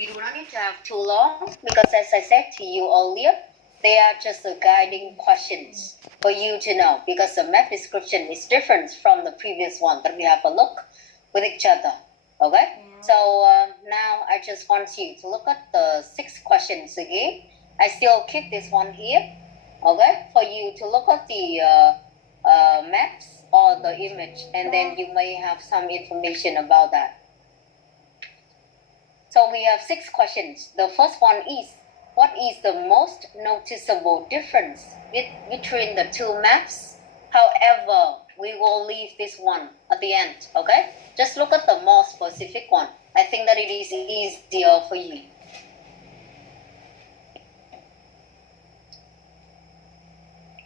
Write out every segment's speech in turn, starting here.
We do not need to have too long because, as I said to you earlier, they are just the guiding questions for you to know, because the map description is different from the previous one that we have a look with each other. Okay? Yeah. So now I just want you to look at the 6 questions again. I still keep this one here, okay, for you to look at the maps or the image, and then you may have some information about that. So we have 6 questions. The first one is, what is the most noticeable difference between the 2 maps? However, we will leave this one at the end, okay? Just look at the more specific one. I think that it is easier for you.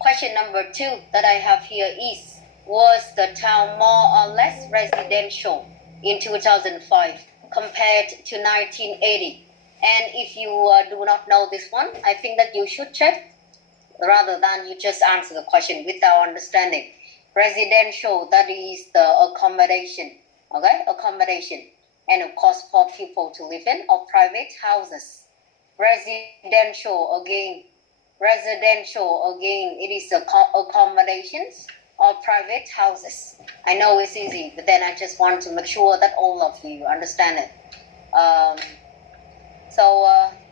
Question number 2 that I have here is, was the town more or less residential in 2005 compared to 1980? And if you do not know this one, I think that you should check rather than you just answer the question without understanding. Residential, that is the accommodation, okay? Accommodation. And of course for people to live in, or private houses. Residential again, it is accommodations or private houses. I know it's easy, but then I just want to make sure that all of you understand it.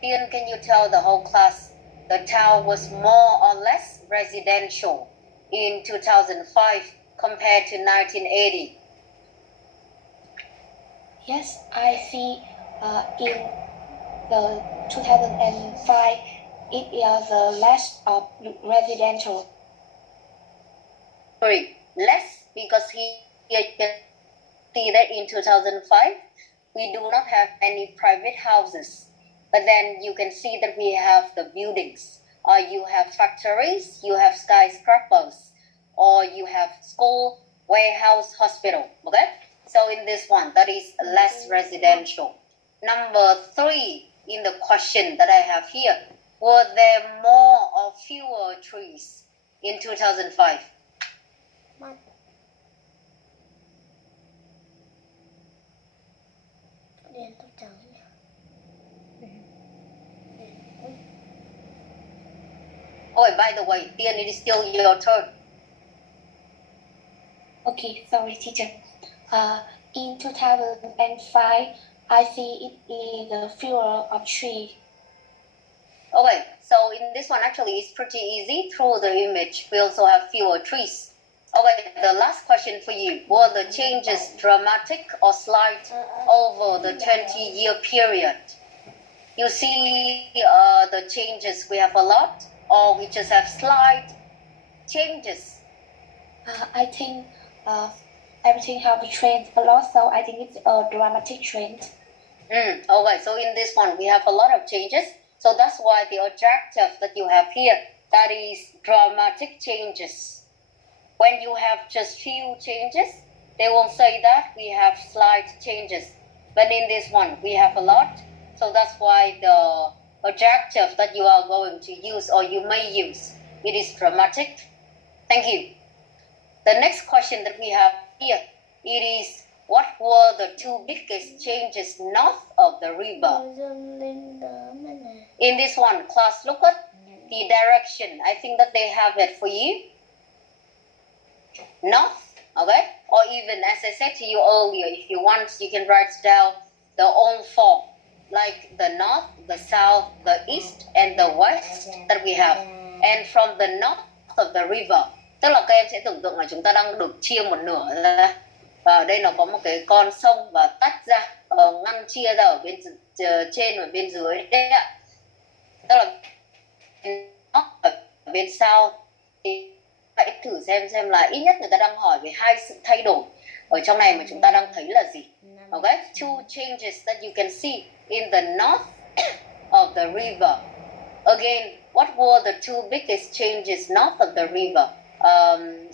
Ian, can you tell the whole class the town was more or less residential in 2005 compared to 1980? Yes, I see in the 2005 it is less of residential. Sorry, less, because here you can see that in 2005 we do not have any private houses. But then you can see that we have the buildings, or you have factories, you have skyscrapers, or you have school, warehouse, hospital, okay? So in this one, that is less residential. Number 3 in the question that I have here, were there more or fewer trees in 2005? Oh, by the way, Tian, it is still your turn. Okay, sorry, teacher. In 2005, I see it is the fewer of trees. Okay, so in this one actually it's pretty easy. Through the image, we also have fewer trees. Okay, the last question for you. Were the changes dramatic or slight over the 20-year period? You see the changes, we have a lot, or we just have slight changes? I think everything have changed a lot, so I think it's a dramatic change. Okay, so in this one we have a lot of changes. So that's why the adjective that you have here, that is dramatic changes. When you have just few changes, they will say that we have slight changes. But in this one, we have a lot. So that's why the adjective that you are going to use, or you may use, it is dramatic. Thank you. The next question that we have here, it is, what were the 2 biggest changes north of the river? In this one, class, look at the direction. I think that they have it for you. North, okay? Or even, as I said to you earlier, if you want, you can write down the all 4. Like the north, the south, the east, and the west that we have. And from the north of the river, tức là các em sẽ tưởng tượng là chúng ta đang được chia một nửa ra. Và đây nó có một cái con sông và tách ra, ngăn chia ra ở bên trên và bên dưới đấy ạ. Tức là ở bên sau thì hãy thử xem là ít nhất người ta đang hỏi về 2 sự thay đổi ở trong này mà chúng ta đang thấy là gì. Okay, 2 changes that you can see in the north of the river. Again, what were the 2 biggest changes north of the river?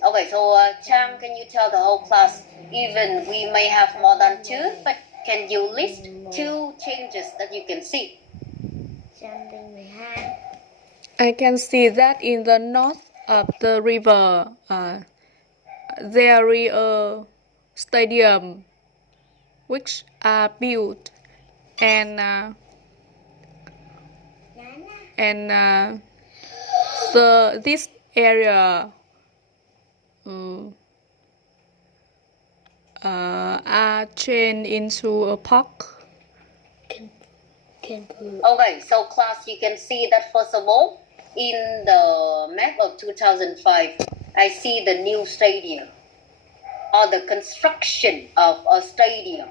Okay, so Chang, can you tell the whole class, even we may have more than 2, but can you list 2 changes that you can see? I can see that in the north of the river, there is a stadium which are built, and and so this area are changed into a park. Okay, so class, you can see that first of all, in the map of 2005, I see the new stadium or the construction of a stadium.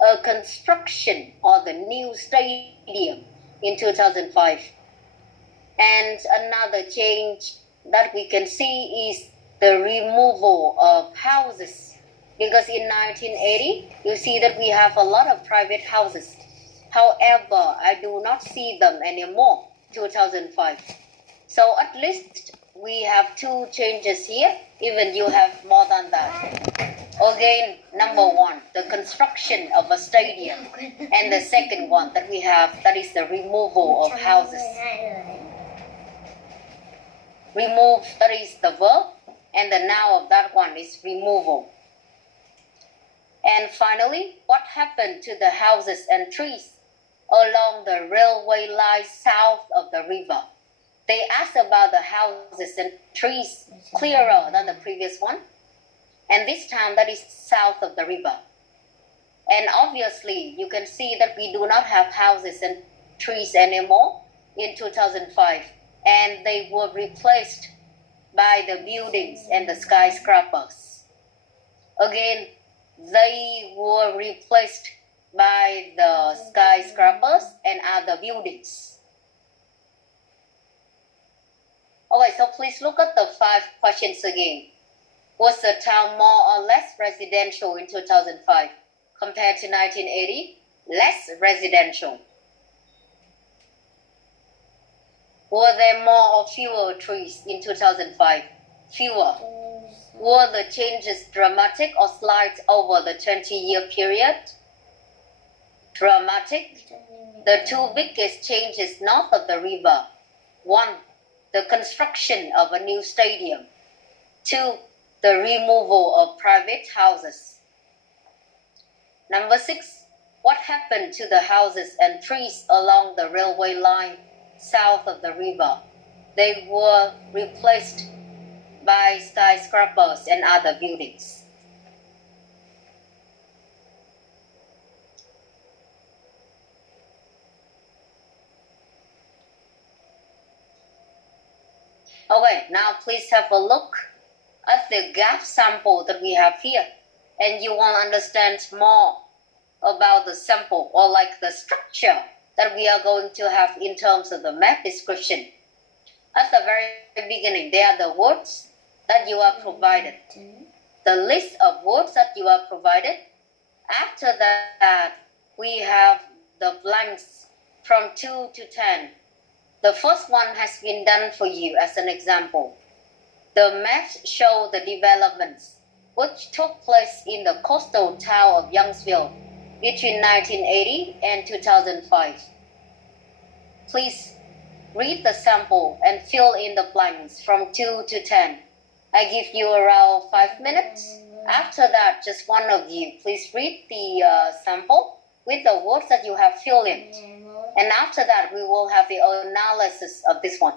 A construction or the new stadium in 2005. And another change that we can see is the removal of houses. Because in 1980, you see that we have a lot of private houses. However, I do not see them anymore, 2005. So at least we have 2 changes here, even you have more than that. Again, number 1, the construction of a stadium. And the second one that we have, that is the removal of houses. Remove, that is the verb, and the noun of that one is removal. And finally, what happened to the houses and trees along the railway line south of the river? They asked about the houses and trees clearer than the previous one. And this time that is south of the river. And obviously, you can see that we do not have houses and trees anymore in 2005. And they were replaced by the buildings and the skyscrapers. Again, they were replaced by the skyscrapers and other buildings. Okay, so please look at the 5 questions again. Was the town more or less residential in 2005 compared to 1980? Less residential. Were there more or fewer trees in 2005? Fewer. Were the changes dramatic or slight over the 20-year period? Dramatic. The 2 biggest changes north of the river. 1. The construction of a new stadium. 2. The removal of private houses. Number 6. What happened to the houses and trees along the railway line south of the river? They were replaced by skyscrapers and other buildings. Okay, now please have a look at the gap sample that we have here, and you will understand more about the sample or like the structure that we are going to have in terms of the map description. At the very beginning, there are the words that you are provided, the list of words that you are provided. After that, we have the blanks from 2 to 10. The first one has been done for you as an example. The maps show the developments which took place in the coastal town of Youngsville between 1980 and 2005. Please read the sample and fill in the blanks from 2 to 10. I give you around 5 minutes. After that, just one of you, please read the sample with the words that you have filled in. And after that, we will have the analysis of this one.